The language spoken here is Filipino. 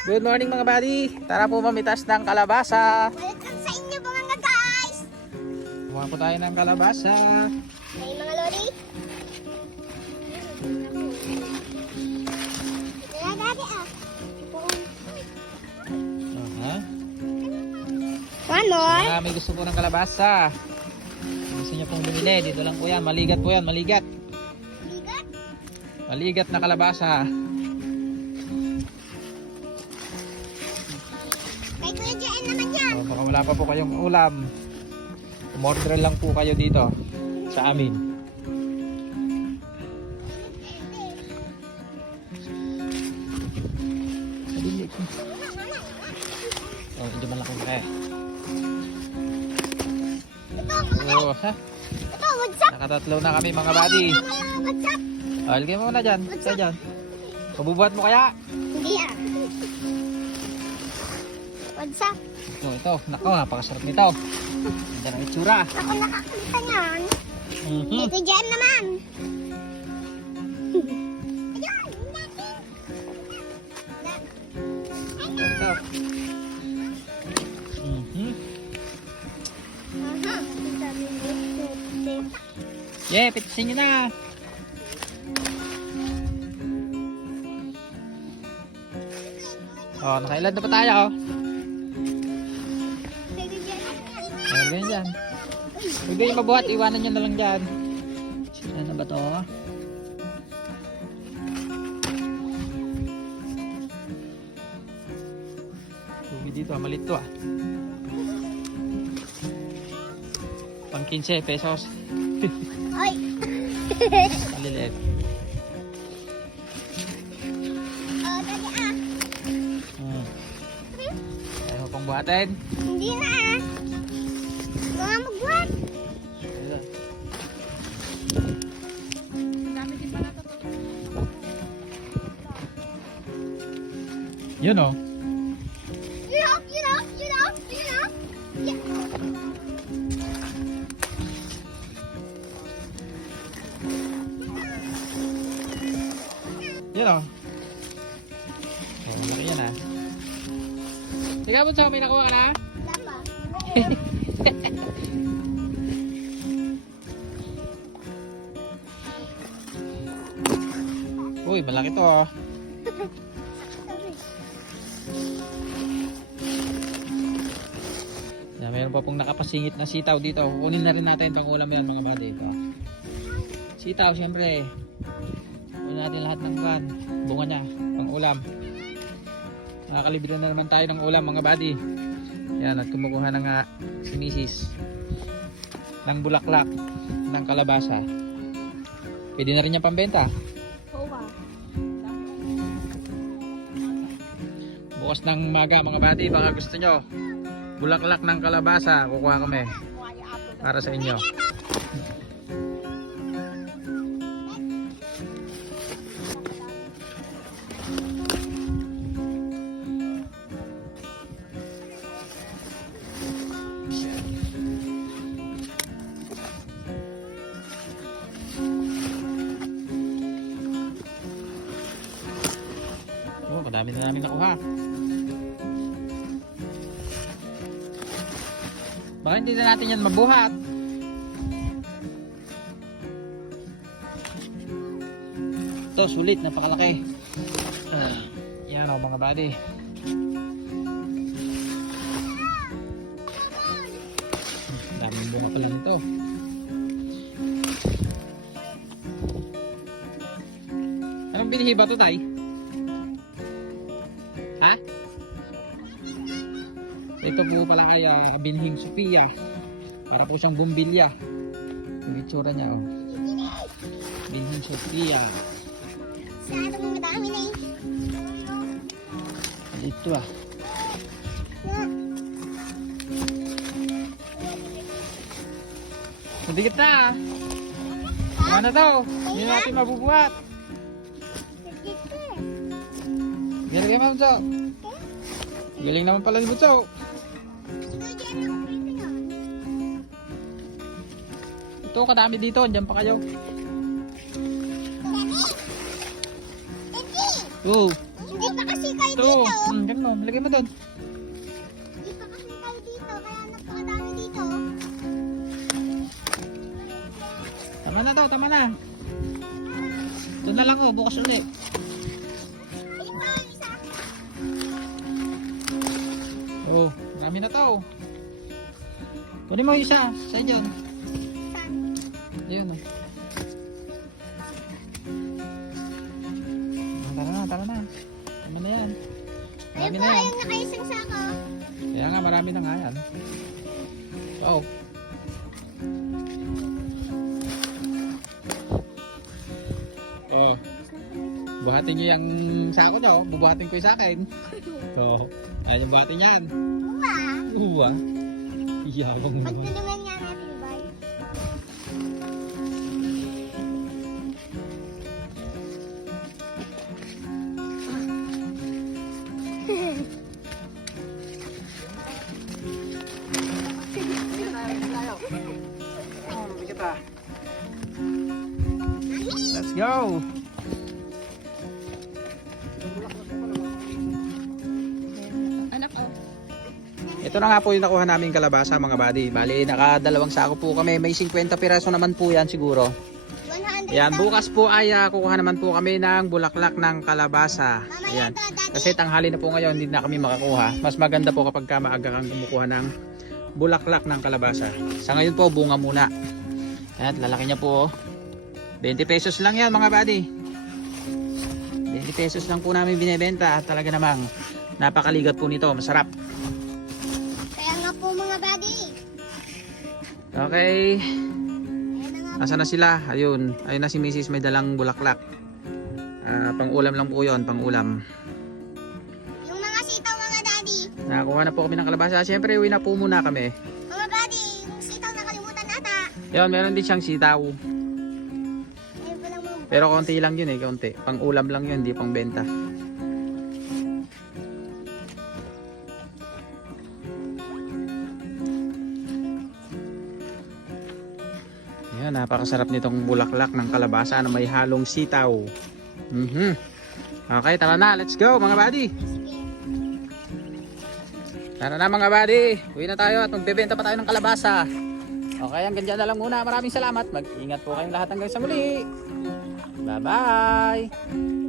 Good morning mga buddy. Tara po mamitas ng kalabasa. Welcome sa inyo mga guys. Kuha po tayo ng kalabasa. Hey mga lori. Kaya dati One more. May gusto po ng kalabasa. Gusto niyo pong bumili. Dito lang po yan. Maligat po yan. Maligat. Bigat? Maligat na kalabasa. Kay Kuya Jan naman yan. So, baka wala pa po kayong ulam. Umorder lang po kayo dito sa amin. Oh, hindi man lang kung kaya. Oh, ha? Ito, what's up? Nakatatlo na kami mga buddy. What's up? Oh, ilagay mo muna dyan. Sa dyan. Pabubuhat mo kaya? Hindi What's up? Ito. Nako, napakasarap nito. Ganda ng itsura. Ako nakakita niyan. Mhm. Ito dyan naman. Ayun, Ito. Mhm. Yeah, pitisin nyo na. Oh, nakailan na pa tayo? Oh, ganyan dyan. Huwag ganyan mabuhat, iwanan nyo na lang dyan. Sino na ba to? Tubig dito, malit to ah. Pang 15 pesos. Oy. Maliliit. Oh, dali Ayaw mo pang buhatin? Hindi na Mga magbuhat. Ayan. Yun o. Yeah. Yun o. Oh, laki yan ah. Ikaw po may nakuha ka na? Wala pa. Uy, malaki to ah. Yan, mayroon pa pong nakapasingit na sitaw dito. Kukunin na rin natin pang ulam yan mga buddy. Ito. Sitaw syempre. Kunin natin lahat ng kan. Bunga niya, pang ulam. Makakalibre na naman tayo ng ulam mga buddy. Yan, at kumukuha na nga si Mrs. ng bulaklak ng kalabasa. Pwede na rin niya pambenta. Bukas ng maga mga buddy, baka gusto nyo bulaklak ng kalabasa, kukuha kami para sa inyo. Oh, madami na namin nakuha. Baka hindi na natin yan mabuhat. Ito, sulit, napakalaki. Yan o mga buddy. Daming bunga pa lang ito. Anong binihi ba ito, tay? Ha? Ito po pala ay binhing Sophia. Para po siyang bumbilya. Yung itsura niya oh. Binhing Sophia. Saan mo madami na Ito ah. Madikit na ah. Ano to? Hindi natin mabubuhat. Galing kayo Ma'am So. Galing naman pala ni Butso. Ito kadami dito, andyan pa kayo. Daddy! Oh, Yung Di pa kasi kayo Ito. dito. Ganun mo. Lagay mo doon. Di pa kasi kayo dito. Kaya napakadami dito. Tama na to. Tama na. Ito na lang oh. Bukas ulit. Ayun pa, isa. Oh. Marami na to. Kunin mo yung isa. Sa'yo dyan. Ayun oh. Tara na. Tara na. Tama na yan. Marami Ayun na pa, yan. yung nakaisang sako. Kaya nga marami na nga yan. Oh. Oh. Buhatin nyo yung sako nyo. Bubuhatin ko yung sa akin. So, ayan yung buhatin yan. Uwa. Uwa. Iyawang naman. Pagtulungan nga natin, bye. Let's go! Anak ko. Ito na nga po yung nakuha namin kalabasa mga buddy. Bali, nakadalawang sako po kami. May 50 piraso naman po yan siguro. 100. Ayan, bukas po ay kukuha naman po kami ng bulaklak ng kalabasa. Ayan. Kasi tanghali na po ngayon, hindi na kami makakuha. Mas maganda po kapag maaga kang kumukuha ng bulaklak ng kalabasa. Sa ngayon po, bunga muna. Ayan, lalaki niya po. 20 pesos lang yan mga buddy. 20 pesos lang po namin binibenta. At talaga namang napakaligat po nito. Masarap. Kaya nga po mga buddy. Okay. Ayan na nga. Asa na sila? Ayun. Ayun na si Mrs. may dalang bulaklak. Pang-ulam lang po yun. Pang-ulam. Yung mga sitaw mga daddy. Nakakuha na po kami ng kalabasa. Siyempre, uwi na po muna kami. Mga buddy, yung sitaw nakalimutan nata. Yun, meron din siyang sitaw. Ayun pa lang mga Pero konti lang yun eh. Konti. Pang-ulam lang yun. Hindi pang benta. Yan, napakasarap nitong bulaklak ng kalabasa na may halong sitaw. Okay, tara na. Let's go mga buddy. Tara na mga buddy. Uwi na tayo at magbebenta pa tayo ng kalabasa. Okay, hanggang dyan na lang muna. Maraming salamat. Mag-ingat po kayong lahat hanggang sa muli. Bye-bye.